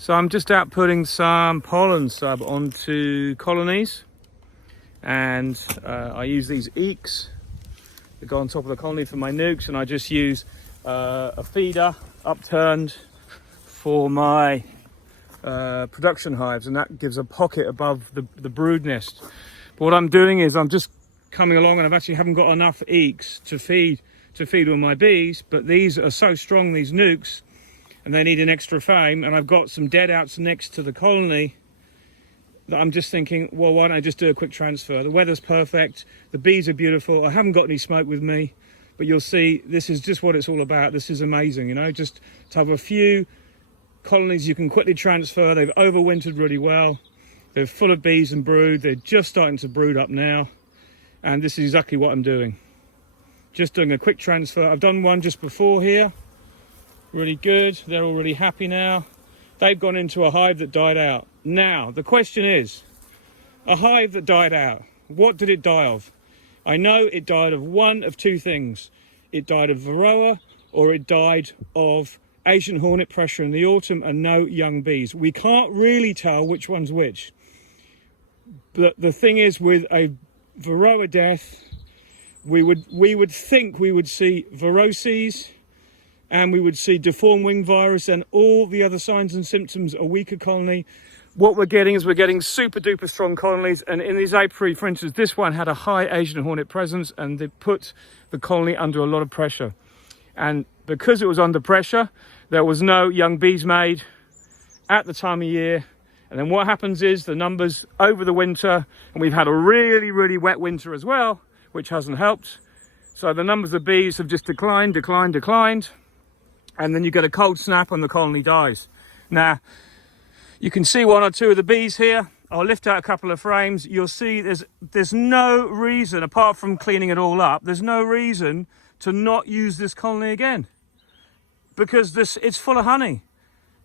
So I'm just out putting some pollen sub onto colonies, and I use these eeks that go on top of the colony for my nukes, and I just use a feeder upturned for my production hives, and that gives a pocket above the brood nest. But what I'm doing is I'm just coming along, and I've actually haven't got enough eeks to feed all my bees, but these are so strong, these nukes, and they need an extra frame, and I've got some dead outs next to the colony that I'm just thinking, well, why don't I just do a quick transfer? The weather's perfect, the bees are beautiful, I haven't got any smoke with me, but you'll see this is just what it's all about. This is amazing, you know, just to have a few colonies you can quickly transfer. They've overwintered really well, they're full of bees and brood, they're just starting to brood up now, and this is exactly what I'm doing. Just doing a quick transfer. I've done one just before here, really good. They're all really happy now. They've gone into a hive that died out. Now the question is, a hive that died out, what did it die of? I know it died of one of two things. It died of varroa, or it died of Asian hornet pressure in the autumn and no young bees. We can't really tell which one's which, but the thing is, with a varroa death, we would think we would see varoses, and we would see deformed wing virus and all the other signs and symptoms a weaker colony. What we're getting is we're getting super duper strong colonies, and in these apiary, for instance, this one had a high Asian hornet presence, and they put the colony under a lot of pressure. And because it was under pressure, there was no young bees made at the time of year. And then what happens is the numbers over the winter, and we've had a really, really wet winter as well, which hasn't helped. So the numbers of bees have just declined, and then you get a cold snap and the colony dies. Now, you can see one or two of the bees here. I'll lift out a couple of frames. You'll see there's no reason, apart from cleaning it all up, there's no reason to not use this colony again, because it's full of honey.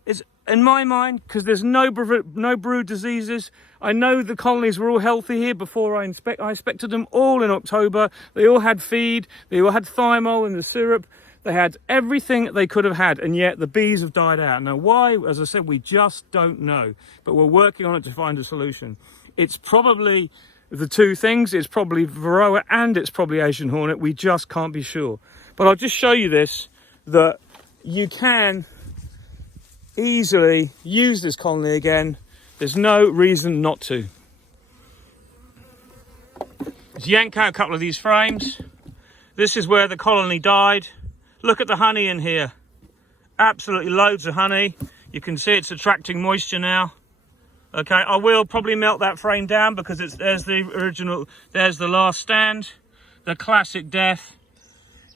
It's, in my mind, because there's no brood diseases. I know the colonies were all healthy here before I inspected them all in October. They all had feed, they all had thymol in the syrup, they had everything they could have had, and yet the bees have died out. Now why, as I said, we just don't know, but we're working on it to find a solution. It's probably the two things. It's probably varroa and it's probably Asian hornet. We just can't be sure. But I'll just show you this, that you can easily use this colony again. There's no reason not to. Let's yank out a couple of these frames. This is where the colony died. Look at the honey in here. Absolutely loads of honey. You can see it's attracting moisture now. Okay, I will probably melt that frame down because there's the original, there's the last stand, the classic death.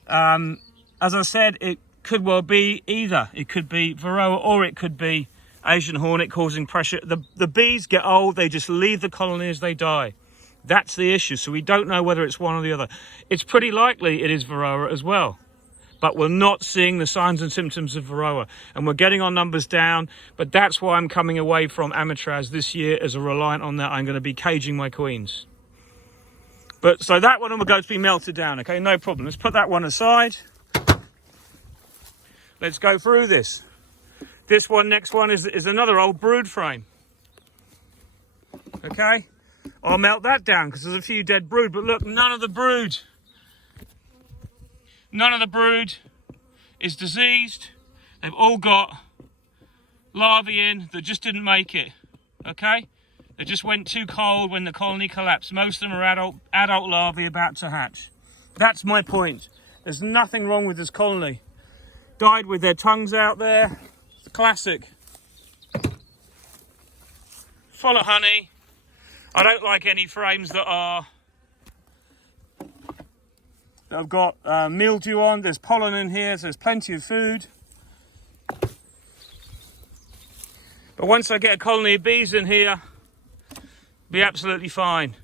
As I said, it could well be either. It could be varroa or it could be Asian hornet causing pressure. The bees get old, they just leave the colony as they die. That's the issue. So we don't know whether it's one or the other. It's pretty likely it is varroa as well, but we're not seeing the signs and symptoms of varroa, and we're getting our numbers down. But that's why I'm coming away from Amatraz this year as a reliant on that. I'm going to be caging my queens. But so that one will go to be melted down. Okay, no problem. Let's put that one aside. Let's go through this. This one, next one is another old brood frame. Okay, I'll melt that down because there's a few dead brood, but look, none of the brood is diseased. They've all got larvae in that just didn't make it. Okay, they just went too cold when the colony collapsed. Most of them are adult larvae about to hatch. That's my point. There's nothing wrong with this colony. Died with their tongues out there. It's a classic. Full of honey. I don't like any frames that have got mildew on. There's pollen in here, so there's plenty of food. But once I get a colony of bees in here, be absolutely fine.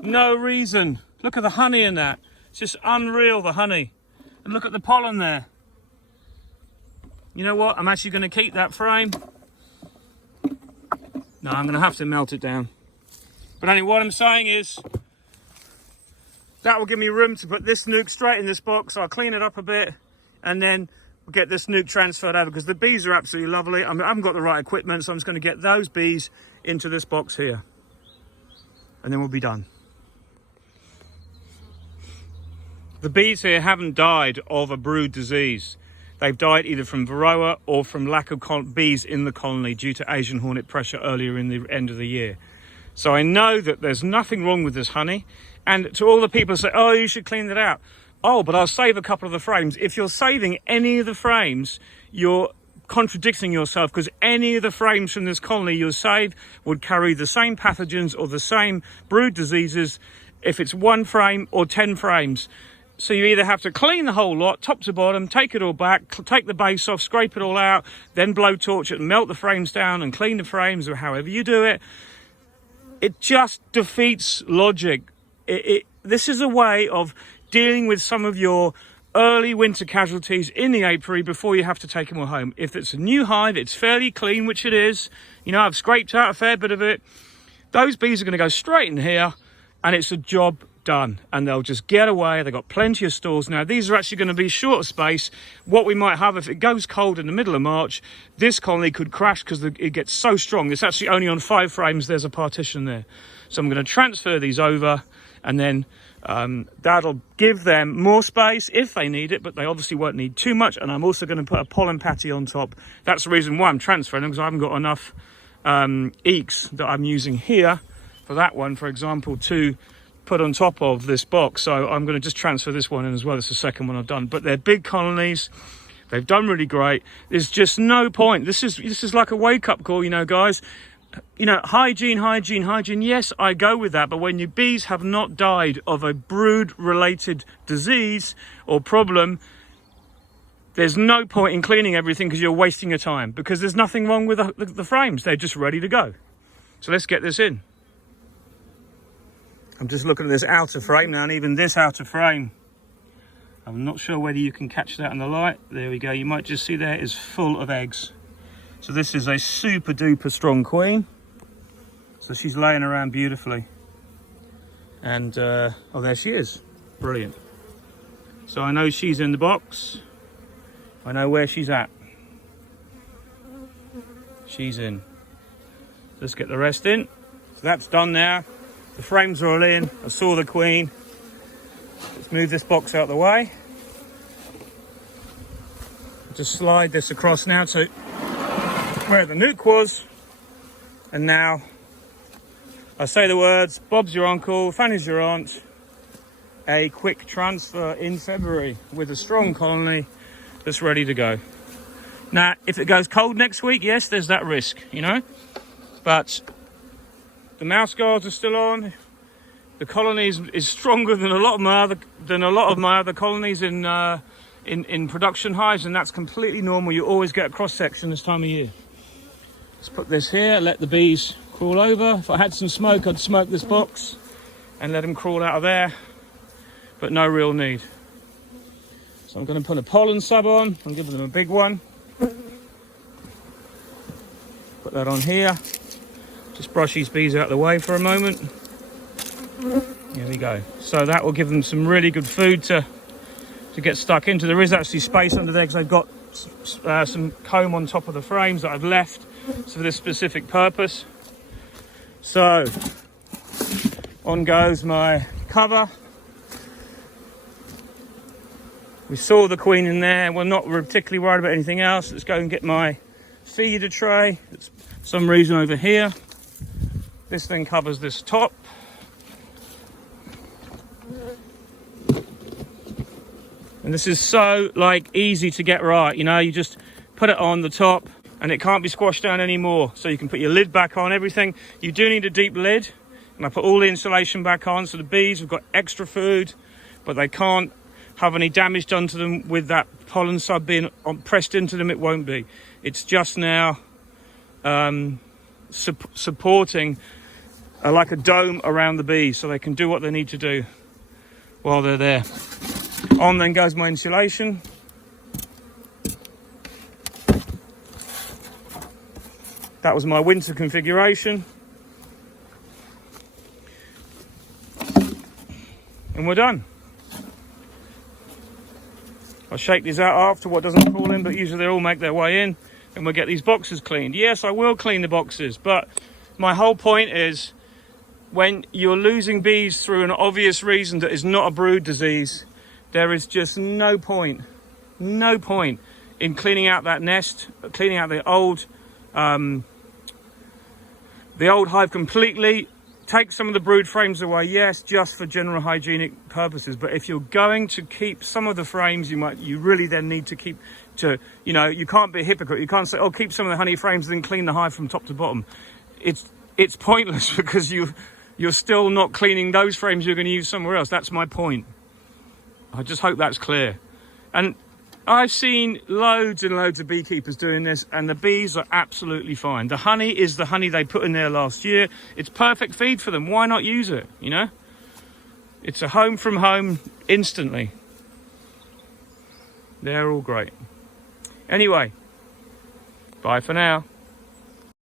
No reason. Look at the honey in that. It's just unreal, the honey. And look at the pollen there. You know what? I'm actually going to keep that frame. No, I'm going to have to melt it down. But anyway, what I'm saying is that will give me room to put this nuke straight in this box. I'll clean it up a bit, and then we're get this nuke transferred over, because the bees are absolutely lovely. I haven't got the right equipment, so I'm just going to get those bees into this box here, and then we'll be done. The bees here haven't died of a brood disease. They've died either from varroa or from lack of bees in the colony due to Asian hornet pressure earlier in the end of the year. So I know that there's nothing wrong with this honey. And to all the people who say, oh, you should clean that out. Oh, but I'll save a couple of the frames. If you're saving any of the frames, you're contradicting yourself, because any of the frames from this colony you'll save would carry the same pathogens or the same brood diseases if it's 1 frame or 10 frames. So you either have to clean the whole lot, top to bottom, take it all back, take the base off, scrape it all out, then blowtorch it and melt the frames down and clean the frames, or however you do it. It just defeats logic. This is a way of dealing with some of your early winter casualties in the apiary before you have to take them all home. If it's a new hive, it's fairly clean, which it is. You know, I've scraped out a fair bit of it. Those bees are going to go straight in here, and it's a job done, and they'll just get away. They've got plenty of stores now. These are actually going to be shorter space. What we might have, if it goes cold in the middle of March, this colony could crash because it gets so strong. It's actually only on 5 frames. There's a partition there. So I'm going to transfer these over, and then that'll give them more space if they need it, but they obviously won't need too much. And I'm also going to put a pollen patty on top. That's the reason why I'm transferring them, because I haven't got enough eeks that I'm using here for that one, for example, to put on top of this box. So I'm going to just transfer this one in as well. It's the second one I've done, but they're big colonies. They've done really great. There's just no point. This is like a wake-up call, you know, guys. You know, hygiene. Yes, I go with that. But when your bees have not died of a brood-related disease or problem, there's no point in cleaning everything, because you're wasting your time, because there's nothing wrong with the frames. They're just ready to go. So let's get this in. I'm just looking at this outer frame now, and even this outer frame, I'm not sure whether you can catch that in the light. There we go. You might just see there is full of eggs. So this is a super duper strong queen. So she's laying around beautifully. And, oh, there she is. Brilliant. So I know she's in the box. I know where she's at. She's in. Let's get the rest in. So that's done now. The frames are all in. I saw the queen. Let's move this box out of the way. Just slide this across now to where the nuke was. And now I say the words, Bob's your uncle, Fanny's your aunt. A quick transfer in February with a strong colony that's ready to go. Now, if it goes cold next week, yes, there's that risk, you know. But the mouse guards are still on. The colony is stronger than a lot of my other colonies in production hives, and that's completely normal. You always get a cross section this time of year. Let's put this here. Let the bees crawl over. If I had some smoke, I'd smoke this box and let them crawl out of there. But no real need. So I'm going to put a pollen sub on. I'm giving them a big one. Put that on here. Just brush these bees out of the way for a moment. Here we go. So that will give them some really good food to get stuck into. There is actually space under there because I've got some comb on top of the frames that I've left for this specific purpose. So on goes my cover. We saw the queen in there. We're not particularly worried about anything else. Let's go and get my feeder tray. It's for some reason over here. This thing covers this top. And this is so easy to get right, you know, you just put it on the top and it can't be squashed down anymore. So you can put your lid back on, everything. You do need a deep lid, and I put all the insulation back on so the bees have got extra food, but they can't have any damage done to them with that pollen sub being pressed into them. It won't be. It's just now supporting like a dome around the bees so they can do what they need to do while they're there. On then goes my insulation. That was my winter configuration. And we're done. I'll shake these out after what doesn't fall in, but usually they all make their way in, and we'll get these boxes cleaned. Yes, I will clean the boxes, but my whole point is, when you're losing bees through an obvious reason that is not a brood disease, there is just no point in cleaning out that nest, cleaning out the old hive completely. Take some of the brood frames away, yes, just for general hygienic purposes. But if you're going to keep some of the frames, you really then need to keep to, you can't be a hypocrite. You can't say, oh, keep some of the honey frames and then clean the hive from top to bottom. It's pointless because you're still not cleaning those frames you're going to use somewhere else. That's my point. I just hope that's clear. And I've seen loads and loads of beekeepers doing this, and the bees are absolutely fine. The honey is the honey they put in there last year. It's perfect feed for them. Why not use it, It's a home from home instantly. They're all great. Anyway, bye for now.